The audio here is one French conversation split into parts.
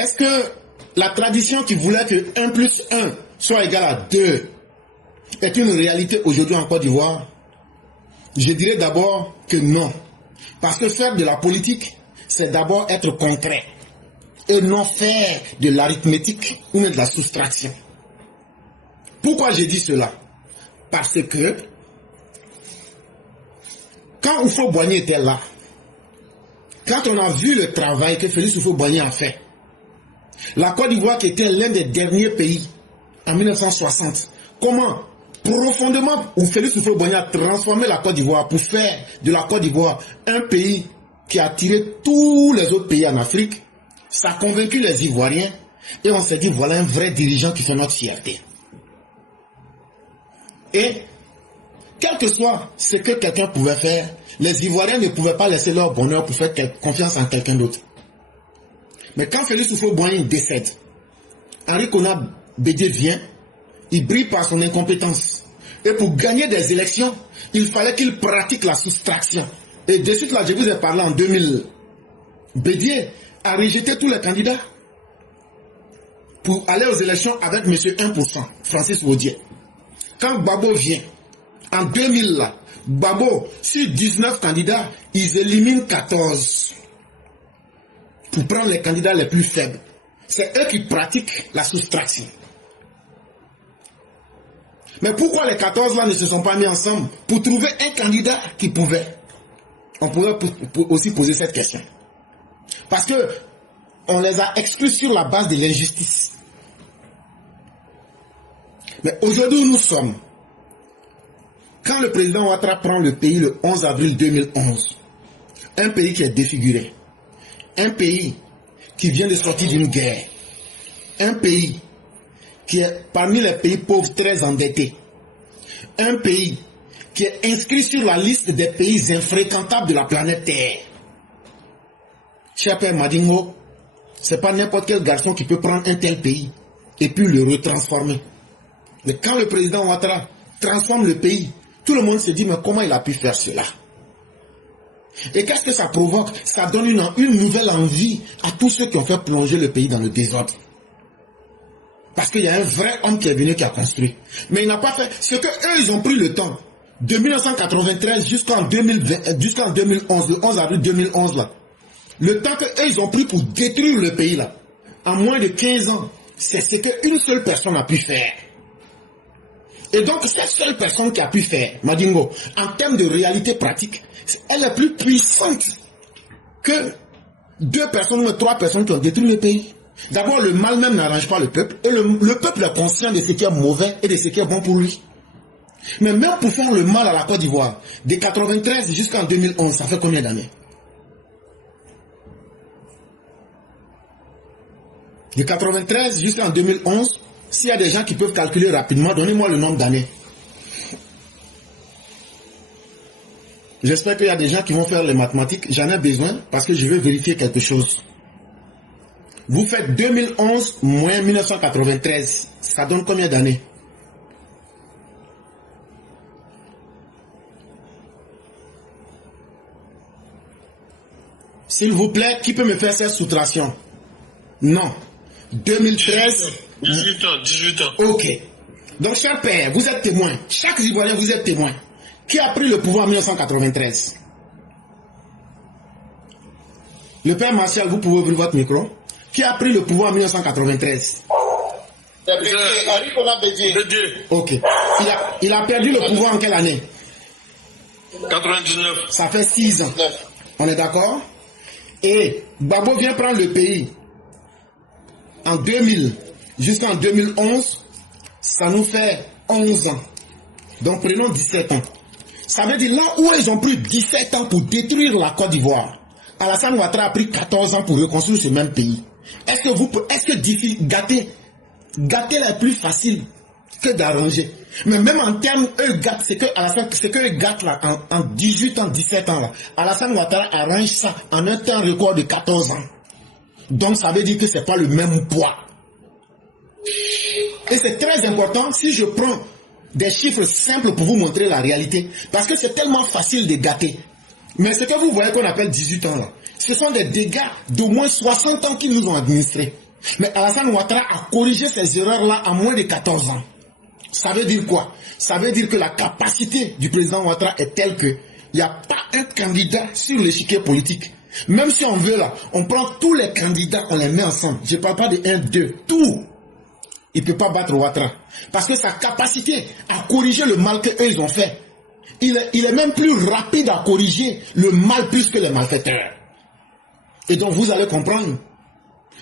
est-ce que la tradition qui voulait que 1 plus 1 soit égal à 2 est une réalité aujourd'hui en Côte d'Ivoire? Je dirais d'abord que non. Parce que faire de la politique, c'est d'abord être concret. Et non faire de l'arithmétique ou de la soustraction. Pourquoi j'ai dit cela? Parce que quand Houphouët-Boigny était là, quand on a vu le travail que Félix Houphouët-Boigny a fait, la Côte d'Ivoire qui était l'un des derniers pays en 1960, comment profondément où Félix Houphouët-Boigny a transformé la Côte d'Ivoire pour faire de la Côte d'Ivoire un pays qui a attiré tous les autres pays en Afrique, ça a convaincu les Ivoiriens et on s'est dit voilà un vrai dirigeant qui fait notre fierté. Et quel que soit ce que quelqu'un pouvait faire, les Ivoiriens ne pouvaient pas laisser leur bonheur pour faire confiance en quelqu'un d'autre. Mais quand Félix Houphouët-Boigny décède, Henri Konan Bédié vient, il brille par son incompétence. Et pour gagner des élections, il fallait qu'il pratique la soustraction. Et de suite là, je vous ai parlé en 2000. Bédié a rejeté tous les candidats pour aller aux élections avec M. 1%, Francis Wodié. Quand Gbagbo vient, en 2000 là, Gbagbo, sur 19 candidats, ils éliminent 14 pour prendre les candidats les plus faibles. C'est eux qui pratiquent la soustraction. Mais pourquoi les 14 là ne se sont pas mis ensemble pour trouver un candidat qui pouvait? On pourrait aussi poser cette question. Parce que on les a exclus sur la base de l'injustice. Mais aujourd'hui nous sommes, quand le président Ouattara prend le pays le 11 avril 2011, un pays qui est défiguré, un pays qui vient de sortir d'une guerre, un pays qui est parmi les pays pauvres très endettés, un pays qui est inscrit sur la liste des pays infréquentables de la planète Terre. Cher Père Madingo, ce n'est pas n'importe quel garçon qui peut prendre un tel pays et puis le retransformer. Mais quand le président Ouattara transforme le pays, tout le monde se dit mais comment il a pu faire cela? Et qu'est-ce que ça provoque? Ça donne une nouvelle envie à tous ceux qui ont fait plonger le pays dans le désordre. Parce qu'il y a un vrai homme qui est venu, qui a construit. Mais il n'a pas fait ce que eux, ils ont pris le temps. De 1993 jusqu'en 2011, le 11 avril 2011 là. Le temps qu'eux, ils ont pris pour détruire le pays là. En moins de 15 ans, c'est ce qu'une seule personne a pu faire. Et donc, cette seule personne qui a pu faire, Madingo, en termes de réalité pratique, elle est plus puissante que 2 personnes ou 3 personnes qui ont détruit le pays. D'abord, le mal même n'arrange pas le peuple. Et le peuple est conscient de ce qui est mauvais et de ce qui est bon pour lui. Mais même pour faire le mal à la Côte d'Ivoire, de 1993 jusqu'en 2011, ça fait combien d'années? De 1993 jusqu'en 2011, s'il y a des gens qui peuvent calculer rapidement, donnez-moi le nombre d'années. J'espère qu'il y a des gens qui vont faire les mathématiques. J'en ai besoin parce que je veux vérifier quelque chose. Vous faites 2011 moins 1993. Ça donne combien d'années? S'il vous plaît, qui peut me faire cette soustraction? Non. 2013. 18 ans. Ok. Donc, cher père, vous êtes témoin. Chaque Ivoirien, vous êtes témoin. Qui a pris le pouvoir en 1993? Le père Martial, vous pouvez ouvrir votre micro. Qui a pris le pouvoir en 1993? Henri Konan Bédié. Ok. Il a perdu le pouvoir en quelle année? 99. Ça fait 6 ans. On est d'accord? Et Gbagbo vient prendre le pays en 2000 jusqu'en 2011. Ça nous fait 11 ans. Donc prenons 17 ans. Ça veut dire là où ils ont pris 17 ans pour détruire la Côte d'Ivoire, Alassane Ouattara a pris 14 ans pour reconstruire ce même pays. Est-ce que gâter est plus facile que d'arranger? Mais même en termes, eux gâtent, c'est que eux gâtent là, en 18 ans, 17 ans là. Alassane Ouattara arrange ça en un temps record de 14 ans. Donc ça veut dire que c'est pas le même poids. Et c'est très important si je prends des chiffres simples pour vous montrer la réalité. Parce que c'est tellement facile de gâter. Mais ce que vous voyez qu'on appelle 18 ans là, ce sont des dégâts d'au moins 60 ans qu'ils nous ont administrés. Mais Alassane Ouattara a corrigé ces erreurs-là à moins de 14 ans. Ça veut dire quoi? Ça veut dire que la capacité du président Ouattara est telle que il n'y a pas un candidat sur l'échiquier politique. Même si on veut là, on prend tous les candidats, on les met ensemble. Je ne parle pas de 1, 2, tout. Il ne peut pas battre Ouattara. Parce que sa capacité à corriger le mal qu'eux ils ont fait, il est même plus rapide à corriger le mal plus que les malfaiteurs. Et donc vous allez comprendre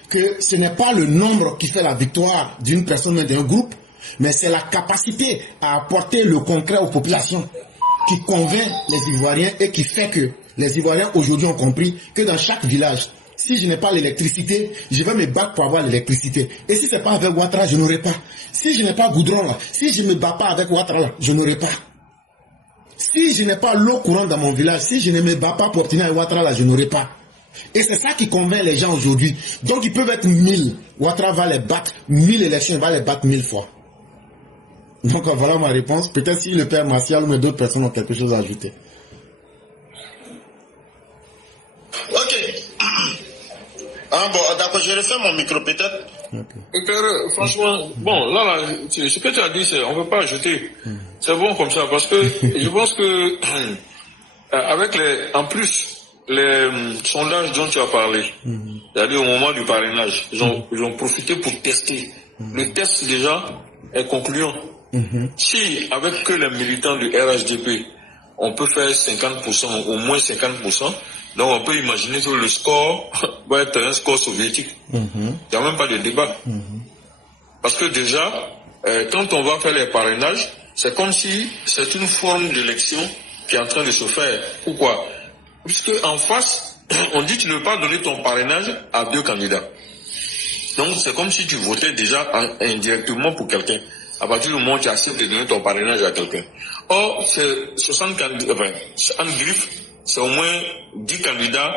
que ce n'est pas le nombre qui fait la victoire d'une personne ou d'un groupe, mais c'est la capacité à apporter le concret aux populations qui convainc les Ivoiriens et qui fait que les Ivoiriens aujourd'hui ont compris que dans chaque village, si je n'ai pas l'électricité, je vais me battre pour avoir l'électricité. Et si ce n'est pas avec Ouattara, je n'aurai pas. Si je n'ai pas goudron là, si je ne me bats pas avec Ouattara là, je n'aurai pas. Si je n'ai pas l'eau courante dans mon village, si je ne me bats pas pour obtenir un Ouattara là, je n'aurai pas. Et c'est ça qui convainc les gens aujourd'hui. Donc ils peuvent être 1000. Ouattara va les battre 1000 élections, il va les battre 1000 fois. Donc voilà ma réponse. Peut-être si le père Martial ou d'autres personnes ont quelque chose à ajouter. Ok. Ah bon, d'accord, je refais mon micro peut-être. Okay. Franchement, bon, là, ce que tu as dit, on ne peut pas ajouter. C'est bon comme ça, parce que je pense que avec en plus, les sondages dont tu as parlé, c'est-à-dire au moment du parrainage, ils ont profité pour tester. Le test déjà est concluant. Si avec que les militants du RHDP, on peut faire 50%, au moins 50%, donc on peut imaginer que le score va être un score soviétique. Il n'y a même pas de débat. Parce que déjà, quand on va faire les parrainages, c'est comme si c'est une forme d'élection qui est en train de se faire. Pourquoi? Puisque en face, on dit que tu ne veux pas donner ton parrainage à 2 candidats. Donc c'est comme si tu votais déjà indirectement pour quelqu'un. À partir du moment où tu acceptes de donner ton parrainage à quelqu'un. Or, c'est 60 candidats, en griffe, c'est au moins 10 candidats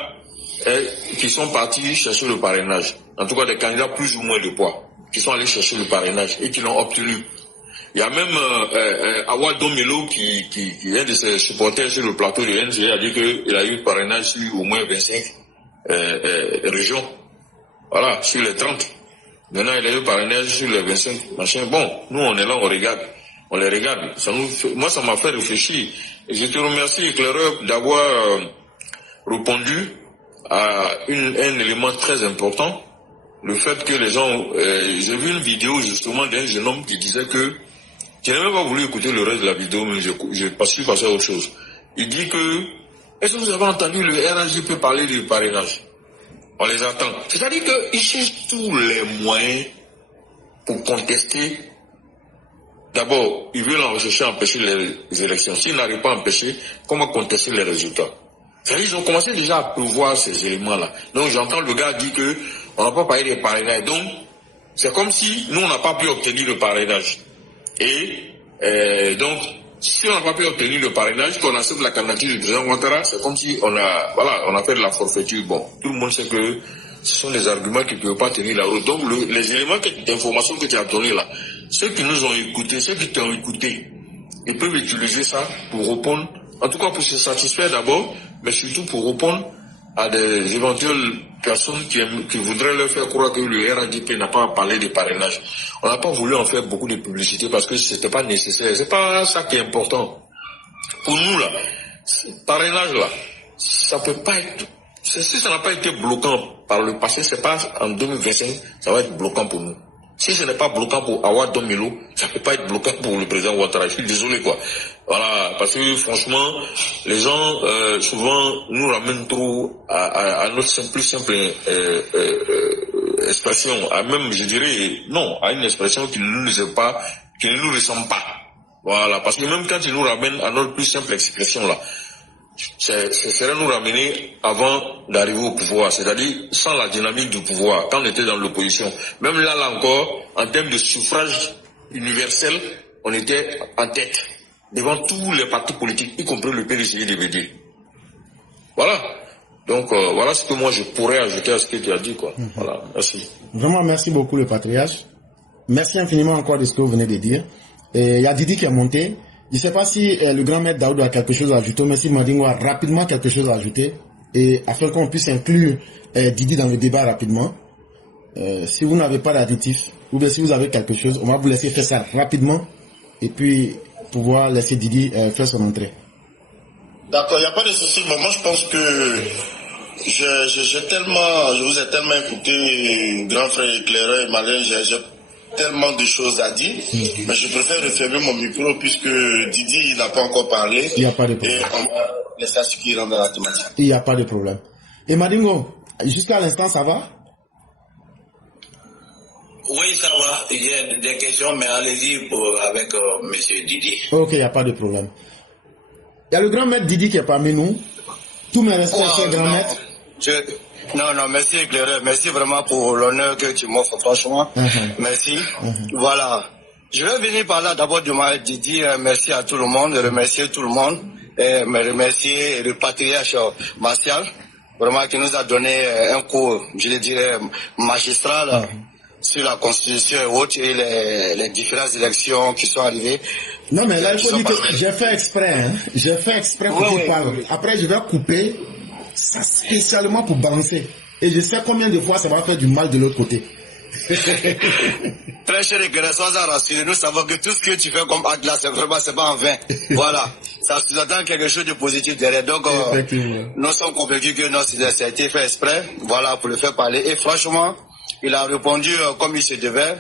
qui sont partis chercher le parrainage. En tout cas, des candidats plus ou moins de poids, qui sont allés chercher le parrainage et qui l'ont obtenu. Il y a même Awa Domelo qui est de ses supporters sur le plateau de NG, a dit qu'il a eu le parrainage sur au moins 25 régions. Voilà, sur les 30. Maintenant, il a eu le parrainage sur les 25 machins. Bon, nous, on est là, on regarde. On les regarde. Moi, ça m'a fait réfléchir. Et je te remercie, éclaireur, d'avoir répondu à un élément très important. Le fait que les gens... j'ai vu une vidéo, justement, d'un jeune homme qui disait que... Je n'ai même pas voulu écouter le reste de la vidéo, mais je suis passé à autre chose. Il dit que... Est-ce que vous avez entendu le RHDP parler du parrainage? On les attend. C'est-à-dire qu'ils cherchent tous les moyens pour contester. D'abord, ils veulent en rechercher à empêcher les élections. S'ils n'arrivent pas à empêcher, comment contester les résultats? C'est-à-dire qu'ils ont commencé déjà à prévoir ces éléments-là. Donc j'entends le gars dire qu'on n'a pas parlé des parrainages. Donc, c'est comme si nous, on n'a pas pu obtenir le parrainage. Et donc, si on n'a pas pu obtenir le parrainage, qu'on accepte la candidature du président Ouattara, c'est comme si on a fait de la forfaiture. Bon, tout le monde sait que ce sont des arguments qui ne peuvent pas tenir la route. Donc, les éléments d'information que tu as donnés là, ceux qui nous ont écoutés, ceux qui t'ont écouté, ils peuvent utiliser ça pour répondre, en tout cas pour se satisfaire d'abord, mais surtout pour répondre à des éventuelles personnes qui voudraient leur faire croire que le RHDP n'a pas parlé de parrainage. On n'a pas voulu en faire beaucoup de publicité parce que c'était pas nécessaire. C'est pas ça qui est important. Pour nous là, parrainage là, ça peut pas être... Si ça n'a pas été bloquant par le passé, c'est pas en 2025, ça va être bloquant pour nous. Si ce n'est pas bloquant pour Awa Domelo, ça peut pas être bloquant pour le président Ouattara. Je suis désolé quoi. Voilà, parce que franchement, les gens souvent nous ramènent trop à notre plus simple expression, à même je dirais non, à une expression qui ne nous ressemble pas. Voilà, parce que même quand ils nous ramènent à notre plus simple expression là, ce serait nous ramener avant d'arriver au pouvoir, c'est-à-dire sans la dynamique du pouvoir, quand on était dans l'opposition. Même là encore, en termes de suffrage universel, on était en tête, devant tous les partis politiques, y compris le PDCI-DVD. Voilà. Donc, voilà ce que moi je pourrais ajouter à ce que tu as dit, quoi. Voilà, merci. Vraiment, merci beaucoup le patriarche. Merci infiniment encore de ce que vous venez de dire. Et il y a Didi qui est monté. Je ne sais pas si le grand maître Daoud a quelque chose à ajouter, mais si Mandingo a rapidement quelque chose à ajouter, et afin qu'on puisse inclure Didi dans le débat rapidement. si vous n'avez pas d'additif, ou bien si vous avez quelque chose, on va vous laisser faire ça rapidement et puis pouvoir laisser Didi faire son entrée. D'accord, il n'y a pas de souci. Mais moi, je pense que je vous ai tellement écouté, grand frère éclaireur et malin, j'ai tellement de choses à dire, mais je préfère refermer mon micro puisque Didi n'a pas encore parlé. Il n'y a pas de problème. Et on va laisser ce qui rentre dans la thématique. Il n'y a pas de problème. Et Madingo, jusqu'à l'instant, ça va? Oui, ça va. Il y a des questions, mais allez-y avec monsieur Didi. Ok, il n'y a pas de problème. Il y a le grand maître Didi qui est parmi nous. Tous mes respects, cher grand maître. Non, merci éclaireur. Merci vraiment pour l'honneur que tu m'offres, franchement. Merci. Voilà. Je vais venir par là d'abord de ma Didi. Merci à tout le monde, remercier tout le monde. Et me remercier le patriarche Martial, vraiment qui nous a donné un cours, je le dirais, magistral sur la Constitution et autres et les différentes élections qui sont arrivées. Non, mais là, il faut dire que j'ai fait exprès. Hein. J'ai fait exprès pour qu'il parle. Après, je vais couper ça spécialement pour balancer. Et je sais combien de fois ça va faire du mal de l'autre côté. Très cher éclaireur, sois rassuré. Nous savons que tout ce que tu fais comme acte là, c'est vraiment, c'est pas en vain. Voilà. Ça sous-entend quelque chose de positif derrière. Donc, nous sommes convaincus que non, ça a été fait exprès. Voilà, pour le faire parler. Et franchement, il a répondu comme il se devait.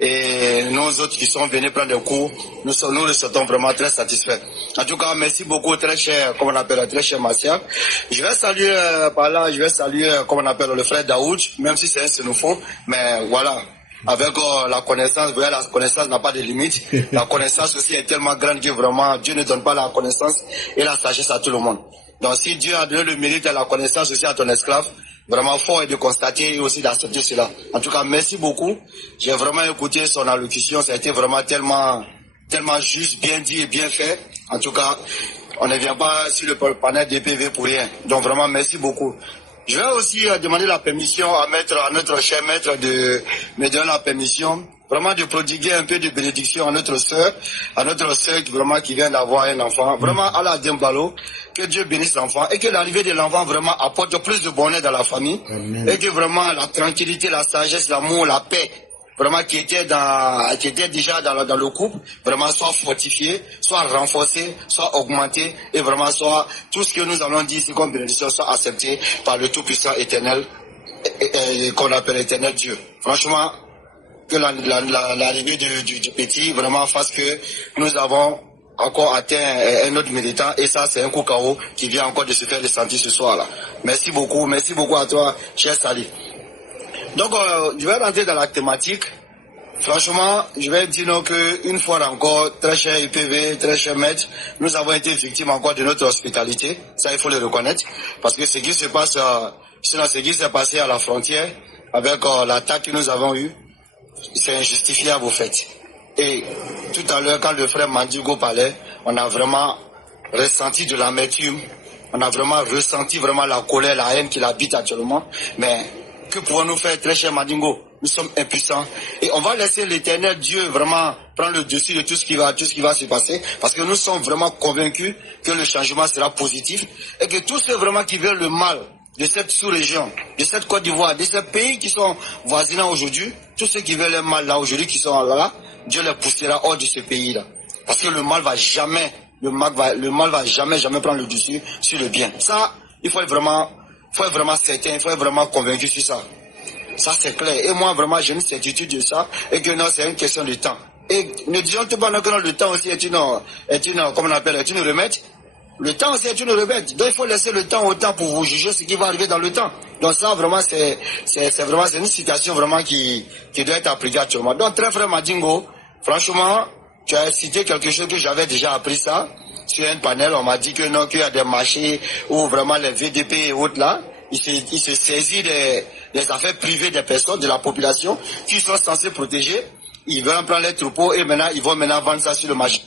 Et nous autres qui sont venus prendre des cours, nous le sommes vraiment très satisfaits. En tout cas, merci beaucoup, très cher, comme on appelle, très cher Martial. Je vais saluer par là, comme on appelle, le frère Daoud, même si c'est un xénophone, mais voilà. Avec la connaissance, vous voyez, la connaissance n'a pas de limite. La connaissance aussi est tellement grande que vraiment, Dieu ne donne pas la connaissance et la sagesse à tout le monde. Donc si Dieu a donné le mérite et la connaissance aussi à ton esclave, vraiment fort est de constater et aussi d'accepter cela. En tout cas, merci beaucoup. J'ai vraiment écouté son allocution. Ça a été vraiment tellement juste, bien dit et bien fait. En tout cas, on ne vient pas sur le panel DPV pour rien. Donc vraiment, merci beaucoup. Je vais aussi demander la permission à notre cher maître de me donner la permission vraiment de prodiguer un peu de bénédiction à notre sœur vraiment qui vient d'avoir un enfant. Vraiment à la Dembalo, que Dieu bénisse l'enfant et que l'arrivée de l'enfant vraiment apporte plus de bonheur dans la famille. Amen. Et que vraiment la tranquillité, la sagesse, l'amour, la paix, vraiment qui était déjà dans le couple, vraiment soit fortifié, soit renforcé, soit augmenté et vraiment soit tout ce que nous allons dire ici comme bénédiction soit accepté par le Tout-Puissant éternel qu'on appelle éternel Dieu. Franchement, que l'arrivée du petit vraiment fasse que nous avons encore atteint un autre militant et ça c'est un coup KO qui vient encore de se faire ressentir ce soir là. Merci beaucoup à toi, cher Sali. Donc je vais rentrer dans la thématique. Franchement, je vais dire que une fois encore, très cher IPV, très cher maître, nous avons été victimes encore de notre hospitalité. Ça il faut le reconnaître parce que ce qui se passe, ce qui s'est passé à la frontière avec l'attaque que nous avons eue, c'est injustifiable au fait. Et tout à l'heure, quand le frère Mandigo parlait, on a vraiment ressenti de l'amertume, on a vraiment ressenti vraiment la colère, la haine qui l'habite actuellement. Mais que pouvons-nous faire, très cher Mandingo? Nous sommes impuissants. Et on va laisser l'éternel Dieu vraiment prendre le dessus de tout ce qui va se passer. Parce que nous sommes vraiment convaincus que le changement sera positif. Et que tous ceux vraiment qui veulent le mal de cette sous-région, de cette Côte d'Ivoire, de ces pays qui sont voisinants aujourd'hui, tous ceux qui veulent le mal là aujourd'hui, qui sont là, Dieu les poussera hors de ce pays-là. Parce que le mal va jamais prendre le dessus sur le bien. Ça, il faut être vraiment certain, il faut être vraiment convaincu sur ça. Ça, c'est clair. Et moi, vraiment, j'ai une certitude de ça. Et que non, c'est une question de temps. Et ne disons pas que le temps aussi est une remède. Le temps aussi est une remède. Donc, il faut laisser le temps au temps pour vous juger ce qui va arriver dans le temps. Donc, ça, vraiment, c'est une situation vraiment qui doit être appliquée actuellement. Donc, très frère Madingo, franchement, tu as cité quelque chose que j'avais déjà appris ça. Sur un panel, on m'a dit que non, qu'il y a des marchés où vraiment les VDP et autres là, ils se saisissent des affaires privées des personnes, de la population, qui sont censés protéger. Ils veulent prendre les troupeaux et maintenant, ils vont vendre ça sur le marché.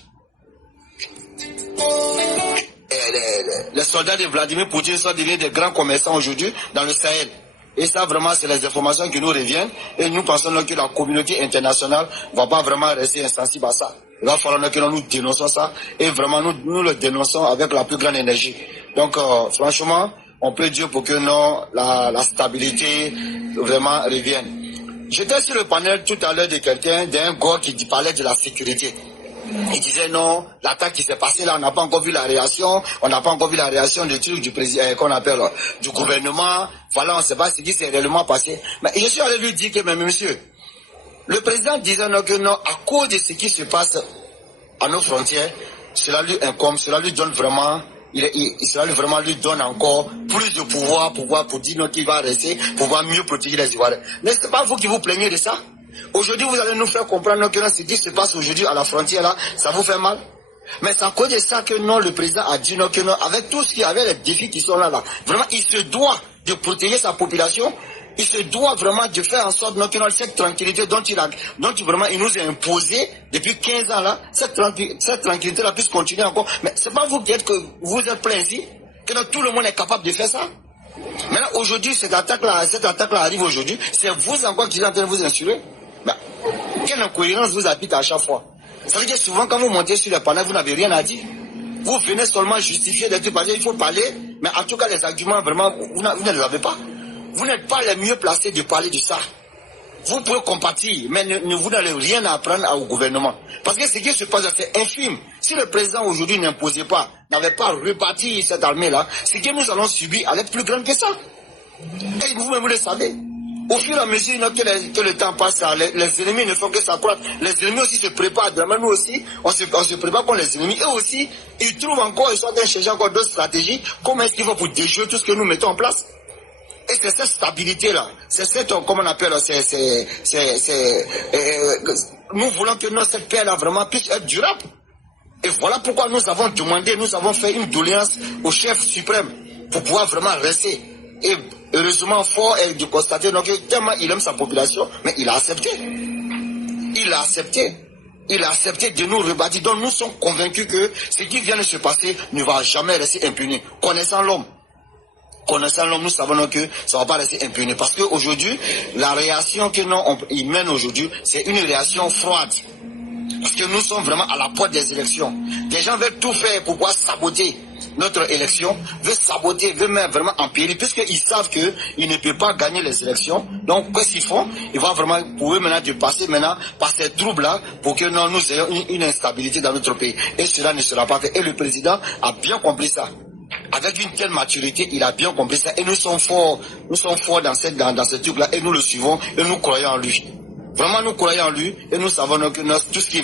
Les soldats de Vladimir Poutine sont devenus des grands commerçants aujourd'hui dans le Sahel. Et ça, vraiment, c'est les informations qui nous reviennent. Et nous pensons que la communauté internationale ne va pas vraiment rester insensible à ça. Il va falloir que nous dénonçons ça. Et vraiment, nous le dénonçons avec la plus grande énergie. Donc, franchement, on peut dire pour que non, la stabilité vraiment revienne. J'étais sur le panel tout à l'heure de quelqu'un, d'un gars qui parlait de la sécurité. Il disait non, l'attaque qui s'est passée là, on n'a pas encore vu la réaction, du truc du président, qu'on appelle, du gouvernement. Voilà, on ne sait pas ce qui s'est réellement passé. Mais je suis allé lui dire que, mais monsieur, le président disait non, que non, à cause de ce qui se passe à nos frontières, cela lui incombe, cela lui donne vraiment, cela lui vraiment lui donne encore plus de pouvoir pour dire non, qu'il va rester, pour pouvoir mieux protéger les Ivoiriens. N'est-ce pas vous qui vous plaignez de ça? Aujourd'hui, vous allez nous faire comprendre que ce qui se passe aujourd'hui à la frontière là, ça vous fait mal. Mais c'est à cause de ça que non, le président a dit non, que non, avec tout ce qui avait les défis qui sont là, vraiment, il se doit de protéger sa population. Il se doit vraiment de faire en sorte que cette tranquillité dont vraiment il nous a imposé depuis 15 ans là, cette tranquillité là puisse continuer encore. Mais c'est pas vous qui êtes plein ici, que tout le monde est capable de faire ça. Maintenant aujourd'hui, cette attaque là arrive aujourd'hui, c'est vous encore qui êtes en train de vous insurer. Ben, quelle incohérence vous habite à chaque fois? Ça veut dire souvent quand vous montez sur les panels, vous n'avez rien à dire. Vous venez seulement justifier des trucs, il faut parler, mais en tout cas les arguments vraiment, vous ne les avez pas. Vous n'êtes pas les mieux placés de parler de ça. Vous pouvez compatir, mais vous n'allez rien apprendre au gouvernement. Parce que ce qui se passe, c'est infime. Si le président aujourd'hui n'imposait pas, n'avait pas reparti cette armée-là, ce que nous allons subir allait être plus grand que ça. Et vous-même, vous le savez. Au fur et à mesure que le temps passe, les ennemis ne font que s'accroître. Les ennemis aussi se préparent. Nous aussi, on se prépare contre les ennemis. Eux aussi, ils trouvent encore, ils sont en train de chercher encore d'autres stratégies. Comment est-ce qu'ils vont pour déjouer tout ce que nous mettons en place? Et c'est cette stabilité-là, c'est cette, comment on appelle, nous voulons que cette paix-là vraiment puisse être durable. Et voilà pourquoi nous avons demandé, nous avons fait une doléance au chef suprême pour pouvoir vraiment rester. Et heureusement, fort est de constater que tellement il aime sa population, mais il a accepté. Il a accepté de nous rebâtir. Donc nous sommes convaincus que ce qui vient de se passer ne va jamais rester impuni. Connaissant l'homme, nous savons que ça ne va pas rester impuni. Parce qu'aujourd'hui, la réaction que nous mène aujourd'hui, c'est une réaction froide. Parce que nous sommes vraiment à la porte des élections. Des gens veulent tout faire pour pouvoir saboter notre élection, veulent mettre vraiment en péril, puisqu'ils savent qu'ils ne peuvent pas gagner les élections. Donc, qu'est-ce qu'ils font? Ils vont vraiment pouvoir maintenant de passer par ces troubles-là pour que nous ayons une instabilité dans notre pays. Et cela ne sera pas fait. Et le président a bien compris ça. Avec une telle maturité, il a bien compris ça. Et nous sommes forts dans ce truc-là. Et nous le suivons et nous croyons en lui. Vraiment, nous croyons en lui et nous savons que tout ce qui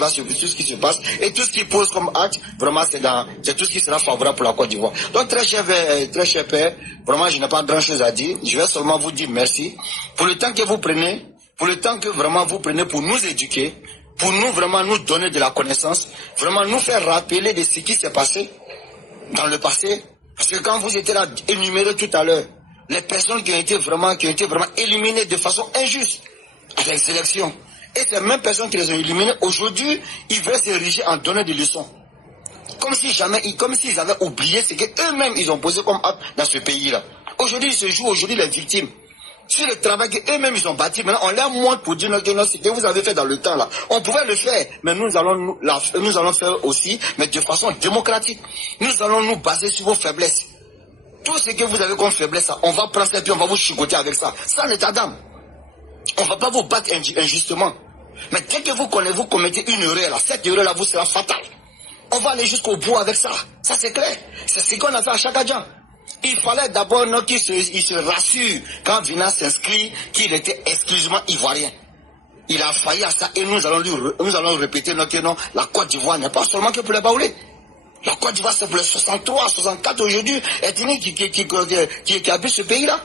se passe et tout ce qu'il pose comme acte, vraiment, c'est tout ce qui sera favorable pour la Côte d'Ivoire. Donc, très cher père, vraiment, je n'ai pas grand chose à dire. Je vais seulement vous dire merci pour le temps que vous prenez, pour nous éduquer, pour nous vraiment nous donner de la connaissance, vraiment nous faire rappeler de ce qui s'est passé dans le passé. Parce que quand vous étiez là énuméré tout à l'heure, les personnes qui ont été vraiment éliminées de façon injuste avec les élections, et ces mêmes personnes qui les ont éliminées, aujourd'hui, ils veulent s'ériger en donnant des leçons. Comme s'ils avaient oublié ce qu'eux-mêmes ils ont posé comme acte dans ce pays-là. Aujourd'hui, ils se jouent les victimes. Sur le travail qu'eux-mêmes ils ont bâti, maintenant on leur montre pour dire que ce que vous avez fait dans le temps là, on pouvait le faire, mais nous allons faire aussi, mais de façon démocratique. Nous allons nous baser sur vos faiblesses. Tout ce que vous avez comme faiblesse, on va prendre ça et puis on va vous chicoter avec ça. Ça, l'état d'âme. On ne va pas vous battre injustement. Mais dès que vous commettez une erreur là, cette erreur là vous sera fatale. On va aller jusqu'au bout avec ça. Ça c'est clair. C'est ce qu'on a fait à Chakadjan. Il fallait d'abord qu'il se rassure quand Vina s'inscrit qu'il était exclusivement ivoirien. Il a failli à ça et nous allons répéter que non, la Côte d'Ivoire n'est pas seulement que pour les Baoulés. La Côte d'Ivoire c'est pour les 63, 64 aujourd'hui, ethnies qui habitent ce pays-là.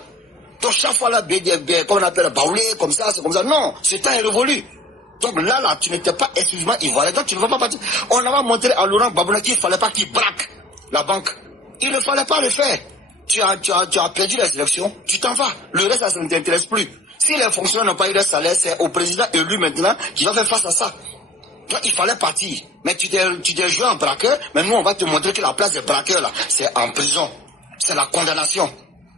Donc chaque fois là, comme on appelle Baoulé, comme ça, c'est comme ça. Non, ce temps est révolu. Donc là, tu n'étais pas exclusivement ivoirien, donc tu ne vas pas partir. On avait montré à Laurent Gbagbo qu'il ne fallait pas qu'il braque la banque. Il ne fallait pas le faire. Tu as perdu les élections, tu t'en vas. Le reste, ça ne t'intéresse plus. Si les fonctionnaires n'ont pas eu de salaire, c'est au président élu maintenant qui va faire face à ça. Donc, il fallait partir. Mais tu t'es joué en braqueur, mais nous, on va te montrer que la place des braqueurs, là, c'est en prison. C'est la condamnation.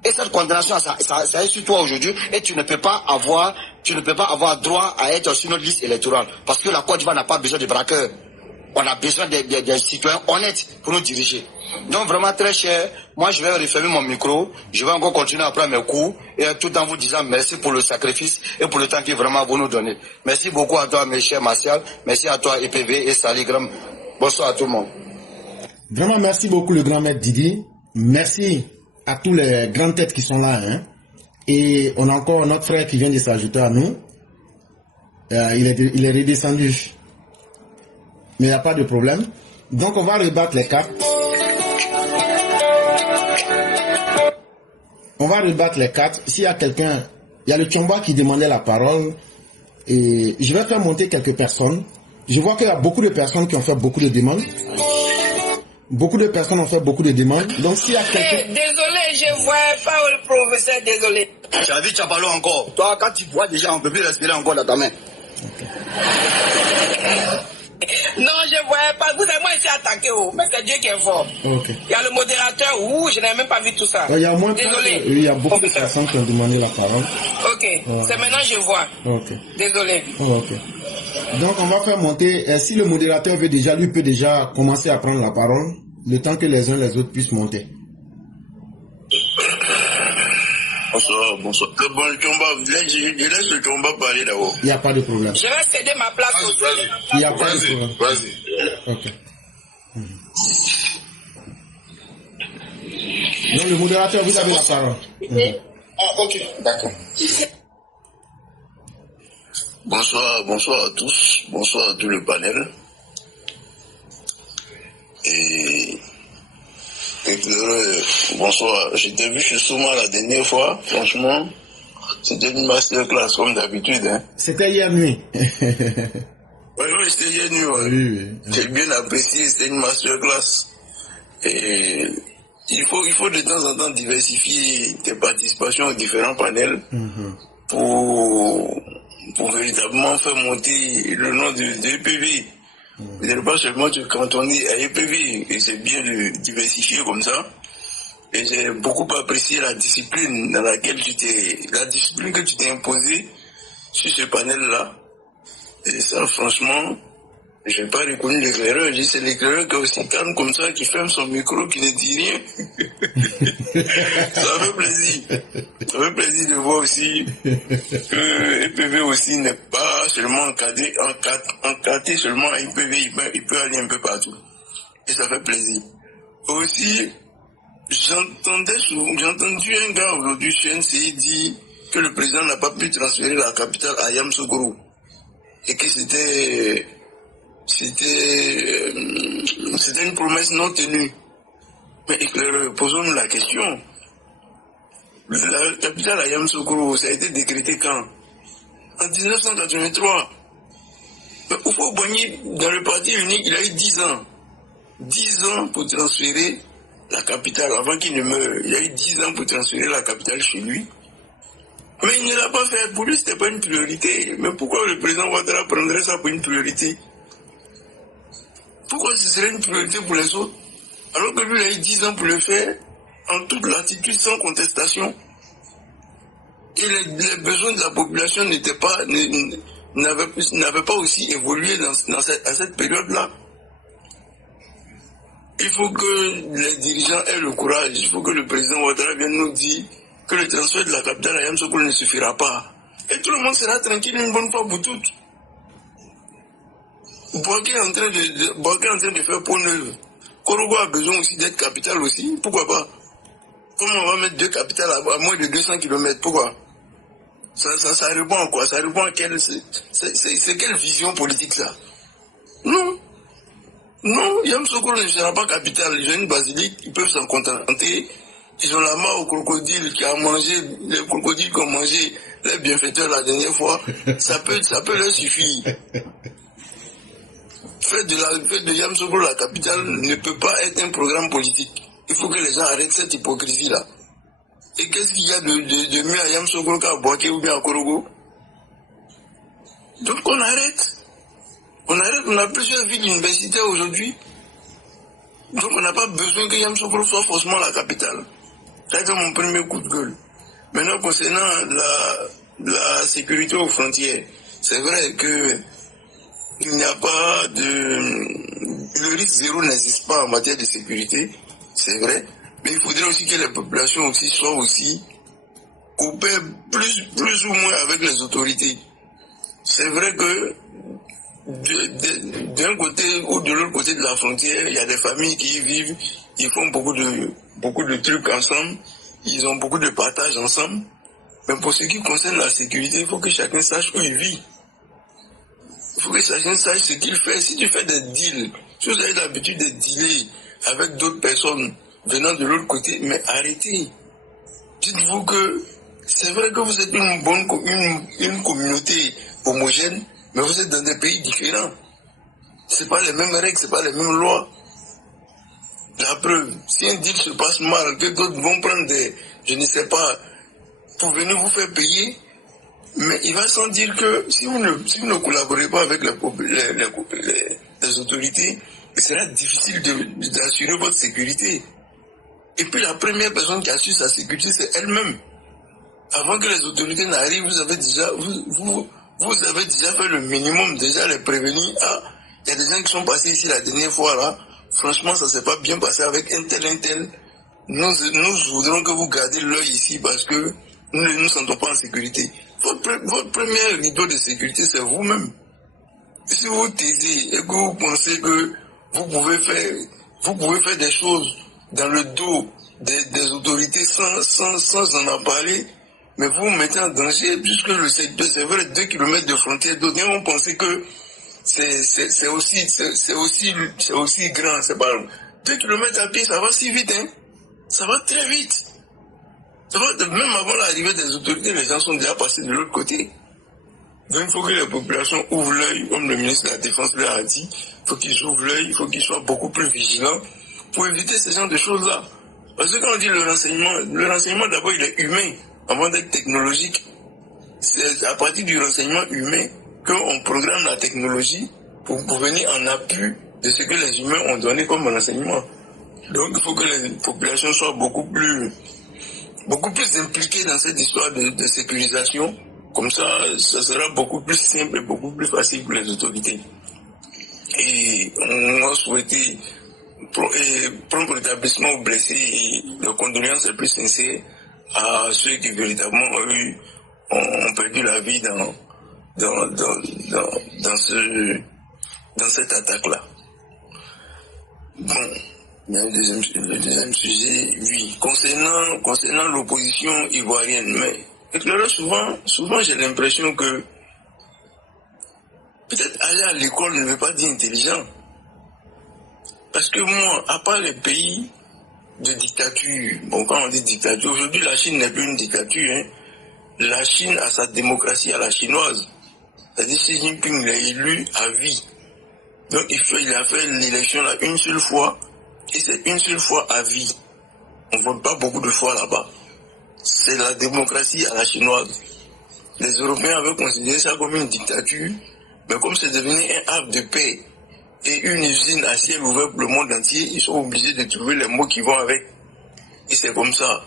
Et cette condamnation, ça est sur toi aujourd'hui, et tu ne peux pas avoir droit à être sur notre liste électorale. Parce que la Côte d'Ivoire n'a pas besoin de braqueurs. on a besoin des citoyens honnêtes pour nous diriger. Donc vraiment très cher, moi je vais refermer mon micro, je vais encore continuer à prendre mes cours, et tout en vous disant merci pour le sacrifice et pour le temps que vraiment vous nous donnez. Merci beaucoup à toi mes chers Martial, merci à toi EPV et Saligram. Bonsoir à tout le monde. Vraiment merci beaucoup le grand maître Didi, merci à tous les grandes têtes qui sont là, hein. Et on a encore notre frère qui vient de s'ajouter à nous, il est redescendu, mais il n'y a pas de problème. Donc on va rebattre les cartes. On va rebattre les cartes. S'il y a quelqu'un, il y a le Tchomba qui demandait la parole. Et je vais faire monter quelques personnes. Je vois qu'il y a beaucoup de personnes qui ont fait beaucoup de demandes. Beaucoup de personnes ont fait beaucoup de demandes. Donc s'il y a quelqu'un... Désolé, je vois pas le professeur, désolé. Tu as vu, tu as parlé encore. Toi, quand tu bois déjà, on ne peut plus respirer encore dans ta main. Okay. Non, je ne voyais pas. Vous savez, moi, je suis attaqué. Mais c'est Dieu qui est fort. Okay. Il y a le modérateur. Je n'ai même pas vu tout ça. Il y a moins désolé. Il y a beaucoup de personnes qui ont demandé la parole. Ok. C'est maintenant que je vois. Okay. Désolé. Okay. Donc, on va faire monter. Si le modérateur veut déjà, lui peut déjà commencer à prendre la parole, le temps que les uns les autres puissent monter. Bonsoir, bonsoir. Bon, je laisse le Tchomba parler d'abord. Il n'y a pas de problème. Je vais céder ma place au Il n'y a pas de problème. Vas-y. Ok. Donc le modérateur, vous avez la parole. Ah, ok, d'accord. Bonsoir à tous. Bonsoir à tout le panel. Et... bonsoir, j'étais vu chez Souma la dernière fois, franchement, c'était une masterclass comme d'habitude. Hein. C'était hier nuit. Oui, c'était hier nuit. Ouais. Oui. J'ai bien apprécié, c'était une masterclass. Et il faut de temps en temps diversifier tes participations aux différents panels pour véritablement faire monter le nom de EPV. Vous n'êtes pas seulement te cantonner à EPV, et c'est bien de diversifier comme ça. Et j'ai beaucoup apprécié la discipline que tu t'es imposée sur ce panel-là. Et ça, franchement, je n'ai pas reconnu l'éclaireur. Je dis c'est l'éclaireur qui est aussi calme comme ça, qui ferme son micro, qui ne dit rien. Ça fait plaisir. Ça fait plaisir de voir aussi que EPV aussi n'est pas seulement encadré seulement à EPV, il peut aller un peu partout. Et ça fait plaisir. Aussi, j'ai entendu un gars aujourd'hui sur NCI dire que le président n'a pas pu transférer la capitale à Yamoussoukro. Et que c'était une promesse non tenue. Mais posons-nous la question. La capitale à Yamoussoukro, ça a été décrété quand? En 1983. Mais Oufo Boigny, dans le parti unique, il a eu 10 ans. 10 ans pour transférer la capitale, avant qu'il ne meure. Il a eu 10 ans pour transférer la capitale chez lui. Mais il ne l'a pas fait. Pour lui, ce n'était pas une priorité. Mais pourquoi le président Ouattara prendrait ça pour une priorité? Pourquoi ce serait une priorité pour les autres? Alors que lui, il a eu 10 ans pour le faire, en toute latitude, sans contestation. Et les besoins de la population n'avaient pas aussi évolué à cette période-là. Il faut que les dirigeants aient le courage. Il faut que le président Ouattara vienne nous dire que le transfert de la capitale à Yamoussoukro ne suffira pas. Et tout le monde sera tranquille une bonne fois pour toutes. Boaké est en train de faire peau neuve. Korogo a besoin aussi d'être capitale aussi. Pourquoi pas? Comment on va mettre deux capitales à moins de 200 km? Pourquoi? Ça répond à quoi? Ça répond à c'est quelle vision politique ça? Non. Non, Yamoussoukro ne sera pas capitale. Ils ont une basilique, ils peuvent s'en contenter. Ils ont la main au crocodile qui a mangé, les crocodiles qui ont mangé les bienfaiteurs la dernière fois. Ça peut leur suffire. Faire de Yamoussoukro la capitale ne peut pas être un programme politique. Il faut que les gens arrêtent cette hypocrisie-là. Et qu'est-ce qu'il y a de mieux à Yamoussoukro qu'à Boaké ou bien à Korogo? Donc on arrête. On a plusieurs villes universitaires aujourd'hui. Donc on n'a pas besoin que Yamoussoukro soit forcément la capitale. Ça a été mon premier coup de gueule. Maintenant, concernant la sécurité aux frontières, c'est vrai que il n'y a pas de... Le risque zéro n'existe pas en matière de sécurité, c'est vrai, mais il faudrait aussi que les populations aussi soient aussi coopèrent plus ou moins avec les autorités. C'est vrai que d'un côté ou de l'autre côté de la frontière, il y a des familles qui y vivent, ils font beaucoup de trucs ensemble, ils ont beaucoup de partage ensemble. Mais pour ce qui concerne la sécurité, il faut que chacun sache où il vit. Il faut que chacun sache ce qu'il fait. Si tu fais des deals, si vous avez l'habitude de dealer avec d'autres personnes venant de l'autre côté, mais arrêtez. Dites-vous que c'est vrai que vous êtes une communauté homogène, mais vous êtes dans des pays différents. C'est pas les mêmes règles, c'est pas les mêmes lois. La preuve, si un deal se passe mal, que d'autres vont prendre des, je ne sais pas, pour venir vous faire payer, mais il va sans dire que si vous ne collaborez pas avec les autorités, il sera difficile d'assurer votre sécurité. Et puis la première personne qui assure sa sécurité, c'est elle-même. Avant que les autorités n'arrivent, vous avez déjà fait le minimum, déjà les prévenir. Ah, il y a des gens qui sont passés ici la dernière fois là. Franchement, ça ne s'est pas bien passé avec un tel. Nous voudrons que vous gardiez l'œil ici parce que nous ne nous sentons pas en sécurité. Votre premier rideau de sécurité, c'est vous-même. Et si vous taisez et que vous pensez que vous pouvez faire des choses dans le dos des autorités sans en parler, mais vous vous mettez en danger puisque le secteur, c'est vrai, 2 km de frontière, d'autres vont penser que c'est aussi grand, c'est pas 2 km à pied, ça va si vite, hein. Ça va très vite. Même avant l'arrivée des autorités, les gens sont déjà passés de l'autre côté. Donc il faut que les populations ouvrent l'œil, comme le ministre de la Défense leur a dit, il faut qu'ils ouvrent l'œil, il faut qu'ils soient beaucoup plus vigilants pour éviter ce genre de choses-là. Parce que quand on dit le renseignement d'abord il est humain, avant d'être technologique. C'est à partir du renseignement humain qu'on programme la technologie pour venir en appui de ce que les humains ont donné comme renseignement. Donc il faut que les populations soient beaucoup plus impliquées dans cette histoire de sécurisation. Comme ça sera beaucoup plus simple et beaucoup plus facile pour les autorités. Et on a souhaité prendre l'établissement aux blessés et leurs condoléances les plus sincères à ceux qui véritablement ont perdu la vie dans cette attaque-là. Bon, le deuxième sujet, oui, concernant l'opposition ivoirienne, mais souvent j'ai l'impression que peut-être aller à l'école ne veut pas dire intelligent. Parce que moi, à part les pays de dictature, bon, quand on dit dictature, aujourd'hui la Chine n'est plus une dictature, hein. La Chine a sa démocratie à la chinoise. C'est-à-dire Xi Jinping l'a élu à vie. Donc il a fait l'élection là une seule fois, et c'est une seule fois à vie. On ne vote pas beaucoup de fois là-bas. C'est la démocratie à la chinoise. Les Européens avaient considéré ça comme une dictature, mais comme c'est devenu un havre de paix et une usine à ciel ouvert pour le monde entier, ils sont obligés de trouver les mots qui vont avec. Et c'est comme ça.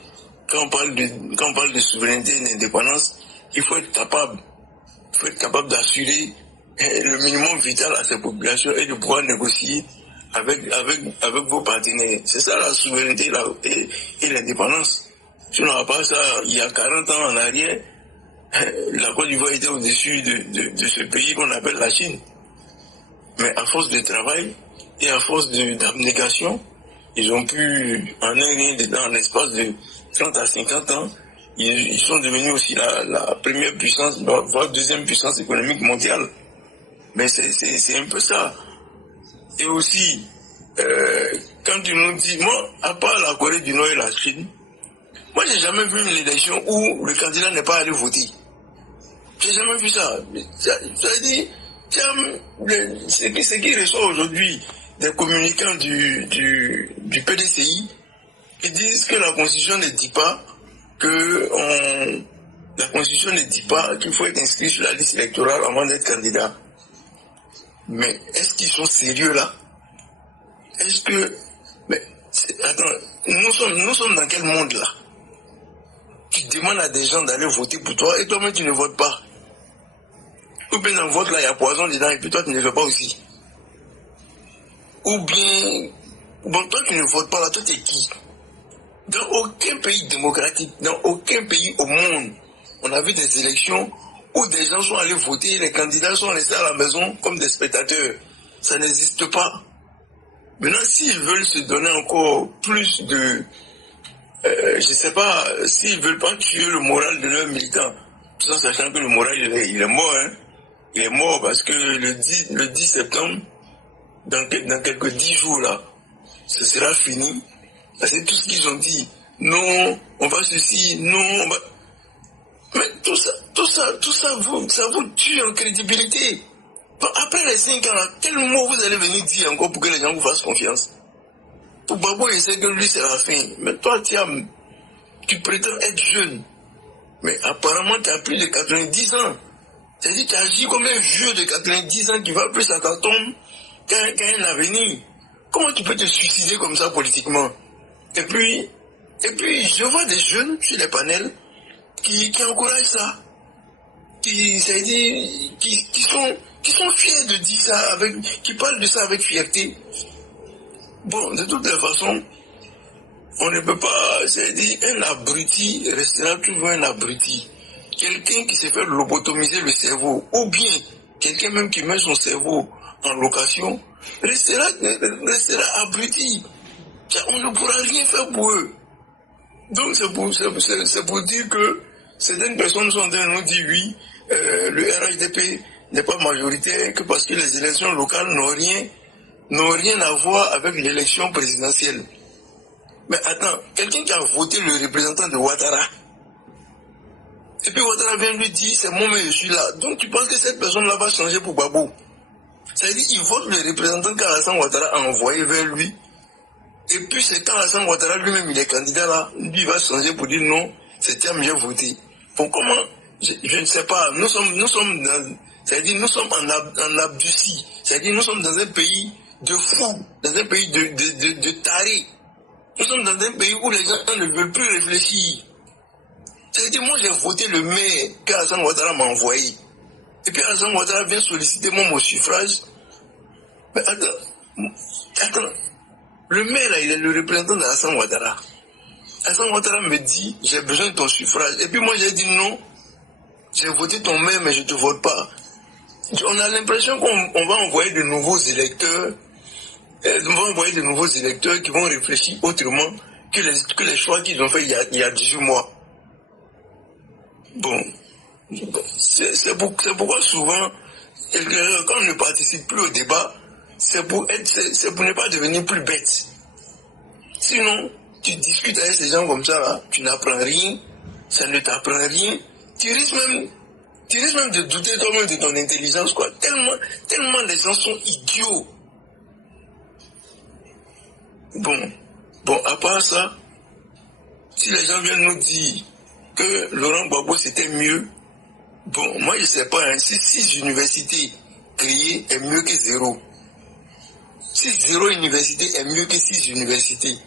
Quand on parle de souveraineté et d'indépendance, il faut être capable d'assurer le minimum vital à ces populations et de pouvoir négocier avec vos partenaires. C'est ça la souveraineté et l'indépendance. Si on n'a pas ça, il y a 40 ans en arrière, la Côte d'Ivoire était au-dessus de ce pays qu'on appelle la Chine. Mais à force de travail et à force d'abnégation, ils ont pu, en un espace de 30 à 50 ans, ils sont devenus aussi la première puissance, voire deuxième puissance économique mondiale. Mais c'est un peu ça. Et aussi, quand tu nous dis, moi, à part la Corée du Nord et la Chine, moi j'ai jamais vu une élection où le candidat n'est pas allé voter. J'ai jamais vu ça. Ça veut dire, ce qui reçoit aujourd'hui des communicants du PDCI, ils disent que la Constitution ne dit pas qu'il faut être inscrit sur la liste électorale avant d'être candidat. Mais est-ce qu'ils sont sérieux là? Est-ce que... Mais, attends, nous sommes dans quel monde là? Tu demandes à des gens d'aller voter pour toi et toi-même tu ne votes pas. Ou bien dans le vote là, il y a poison dedans et puis toi tu ne le fais pas aussi. Ou bien, bon, toi tu ne votes pas là, toi t'es qui? Dans aucun pays démocratique, dans aucun pays au monde, on a vu des élections où des gens sont allés voter, les candidats sont restés à la maison comme des spectateurs. Ça n'existe pas. Maintenant, s'ils veulent se donner encore plus de... je sais pas, s'ils veulent pas tuer le moral de leurs militants, tout ça sachant que le moral, il est mort, hein. Il est mort parce que le 10 septembre, dans quelques 10 jours là, ce sera fini. C'est tout ce qu'ils ont dit. Non, on va ceci, non, on va... Mais tout ça vous tue en crédibilité. Après les 5 ans là, quel mot vous allez venir dire encore pour que les gens vous fassent confiance? Pour Gbagbo, il sait que lui c'est la fin. Mais toi, tu prétends être jeune. Mais apparemment, tu as plus de 90 ans. C'est-à-dire que tu agis comme un vieux de 90 ans qui va plus à ta tombe qu'un avenir. Comment tu peux te suicider comme ça politiquement? Et puis, je vois des jeunes sur les panels qui encouragent ça. Qui sont fiers de dire ça, qui parlent de ça avec fierté. Bon, de toutes les façons, on ne peut pas, c'est-à-dire, un abruti restera toujours un abruti. Quelqu'un qui se fait lobotomiser le cerveau, ou bien quelqu'un même qui met son cerveau en location, restera abruti. On ne pourra rien faire pour eux. Donc c'est pour dire que certaines personnes sont en train de nous dire oui, le RHDP n'est pas majoritaire, que parce que les élections locales n'ont rien à voir avec l'élection présidentielle. Mais attends, quelqu'un qui a voté le représentant de Ouattara, et puis Ouattara vient lui dire c'est moi mais je suis là. Donc tu penses que cette personne-là va changer pour Gbagbo? C'est-à-dire qu'il vote le représentant qu'Alassane Ouattara a envoyé vers lui. Et puis c'est quand Alassane Ouattara lui-même il est candidat là, lui il va changer pour dire non, c'est Thiam mieux voté. Bon comment? Je ne sais pas. Nous sommes en abducie. C'est-à-dire nous sommes dans un pays de fous, dans un pays de tarés. Nous sommes dans un pays où les gens ne veulent plus réfléchir. C'est-à-dire moi j'ai voté le maire qu'Alassane Ouattara m'a envoyé. Et puis Alassane Ouattara vient solliciter mon suffrage. Mais attends. Le maire là, il est le représentant d'Alassane Ouattara. Alassane Ouattara me dit, j'ai besoin de ton suffrage. Et puis moi j'ai dit non, j'ai voté ton maire mais je ne te vote pas. On a l'impression qu'on va envoyer de nouveaux électeurs, qui vont réfléchir autrement que les choix qu'ils ont fait il y a 18 mois. Bon, c'est pourquoi souvent, quand on ne participe plus au débat, c'est pour ne pas devenir plus bête. Sinon, tu discutes avec ces gens comme ça, là, tu n'apprends rien, ça ne t'apprend rien, tu risques même de douter toi-même de ton intelligence, quoi. Tellement les gens sont idiots. Bon, à part ça, si les gens viennent nous dire que Laurent Gbagbo c'était mieux, bon, moi je sais pas, hein, si 6 universités créées est mieux que 0. Si 0 université est mieux que 6 universités,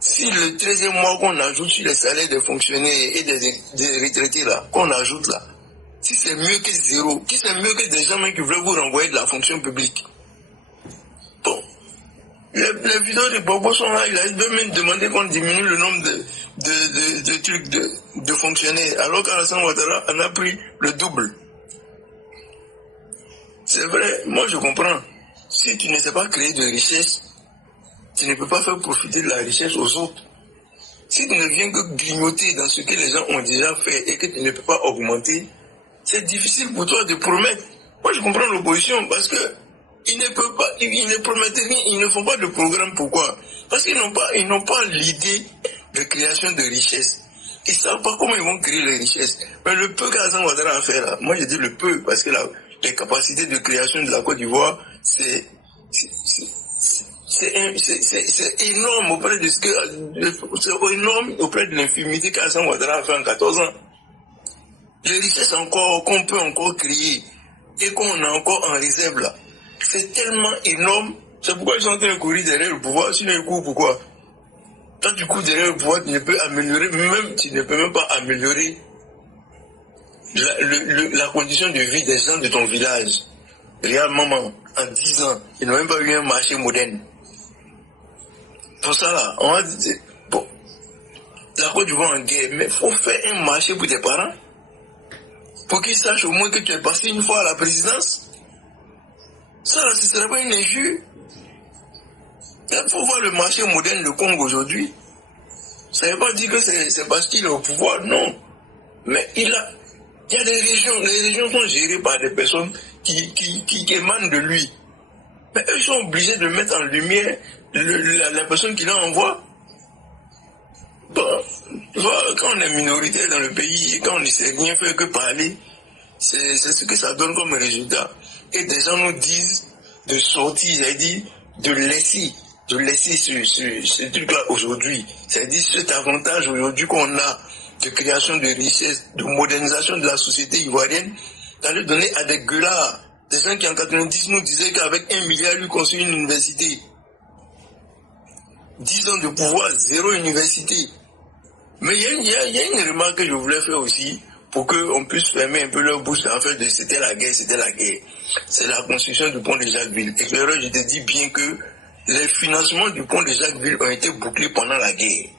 si le 13e mois qu'on ajoute sur les salaires des fonctionnaires et des retraités là, qu'on ajoute là, si c'est mieux que 0, qui c'est mieux que des gens même qui veulent vous renvoyer de la fonction publique? Bon, les vidéos de Gbagbo sont là, il a même demandé qu'on diminue le nombre de fonctionnaires, alors qu'Alassane Ouattara en a pris le double. C'est vrai, moi je comprends. Si tu ne sais pas créer de richesse, tu ne peux pas faire profiter de la richesse aux autres. Si tu ne viens que grignoter dans ce que les gens ont déjà fait et que tu ne peux pas augmenter, c'est difficile pour toi de promettre. Moi je comprends l'opposition parce que ils ne promettent rien, ils ne font pas de programme. Pourquoi? Parce qu'ils n'ont pas l'idée de création de richesse. Ils ne savent pas comment ils vont créer les richesses. Mais le peu qu'Alassane Ouattara a fait là, moi je dis le peu parce que les capacités de création de la Côte d'Ivoire, c'est énorme auprès de c'est énorme auprès de l'infimité qu'Alassane Ouattara a fait en 14 ans. Les richesses qu'on peut encore créer et qu'on a encore en réserve là, c'est tellement énorme. C'est pourquoi ils sont en train de courir derrière le pouvoir. Sinon ils courent pourquoi? Quand tu cours derrière le pouvoir, tu ne peux même pas améliorer la condition de vie des gens de ton village. Regarde, maman, en 10 ans, ils n'ont même pas eu un marché moderne. Pour ça, là, on va dire, bon, la Côte d'Ivoire en guerre, mais il faut faire un marché pour tes parents. Pour qu'ils sachent au moins que tu es passé une fois à la présidence. Ça, là, ce ne serait pas une injure. Il faut voir le marché moderne de Congo aujourd'hui. Ça ne veut pas dire que c'est parce qu'il est au pouvoir, non. Mais il y a des régions, les régions sont gérées par des personnes qui émanent de lui. Mais eux, ils sont obligés de mettre en lumière la personne qui l'envoie. Bon, quand on est minoritaire dans le pays et quand on ne sait rien faire que parler, c'est ce que ça donne comme résultat. Et des gens nous disent de sortir, c'est-à-dire de laisser ce truc-là aujourd'hui. C'est-à-dire cet avantage aujourd'hui qu'on a de création de richesse, de modernisation de la société ivoirienne, d'aller donner à des gueulards, des gens qui en 90 nous disaient qu'avec 1 milliard, lui construire une université. 10 ans de pouvoir, 0 université. Mais il y a une remarque que je voulais faire aussi, pour qu'on puisse fermer un peu leur bouche en fait de c'était la guerre. C'est la construction du pont de Jacquesville. Et là, je te dis bien que les financements du pont de Jacquesville ont été bouclés pendant la guerre.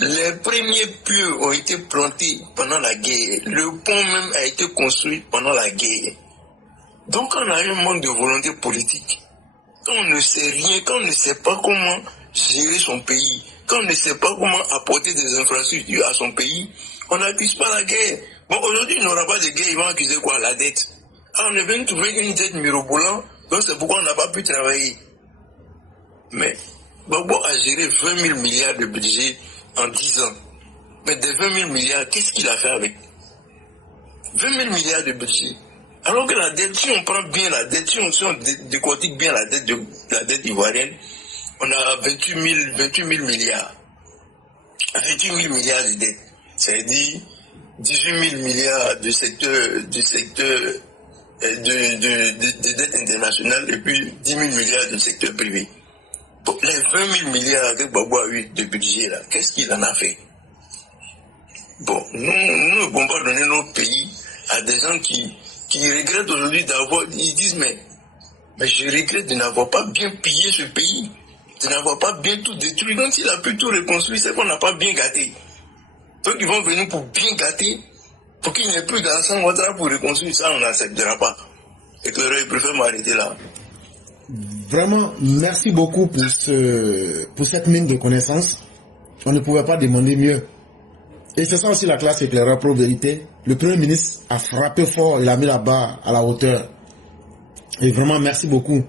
Les premiers pieux ont été plantés pendant la guerre. Le pont même a été construit pendant la guerre. Donc on a un manque de volonté politique. Quand on ne sait rien, quand on ne sait pas comment gérer son pays, quand on ne sait pas comment apporter des infrastructures à son pays, on n'accuse pas la guerre. Bon, aujourd'hui, il n'y aura pas de guerre, ils vont accuser quoi? La dette. Ah, on est venu trouver une dette mirobolante, donc c'est pourquoi on n'a pas pu travailler. Mais Gbagbo a géré 20 000 milliards de budget en 10 ans. Mais des 20 000 milliards, qu'est-ce qu'il a fait avec? 20 000 milliards de budget. Alors que la dette, si on prend bien la dette, si on décortique bien la dette ivoirienne, on a 28 000 milliards. 28 000 milliards de dettes. C'est-à-dire 18 000 milliards de dettes internationales et puis 10 000 milliards de secteur privé. Bon, les 20 000 milliards que Gbagbo a eu de budget là, qu'est-ce qu'il en a fait? Bon, nous ne pouvons pas donner notre pays à des gens qui regrettent aujourd'hui d'avoir, ils disent mais je regrette de n'avoir pas bien pillé ce pays, de n'avoir pas bien tout détruit. Quand il a pu tout reconstruire, c'est qu'on n'a pas bien gâté. Donc ils vont venir pour bien gâter, pour qu'il n'y ait plus d'argent pour reconstruire ça, on n'acceptera pas. Et que je préfère m'arrêter là. Vraiment, merci beaucoup pour cette mine de connaissances. On ne pouvait pas demander mieux. Et c'est ça aussi la classe éclaireur pro vérité. Le Premier ministre a frappé fort, il a mis la barre à la hauteur. Et vraiment, merci beaucoup.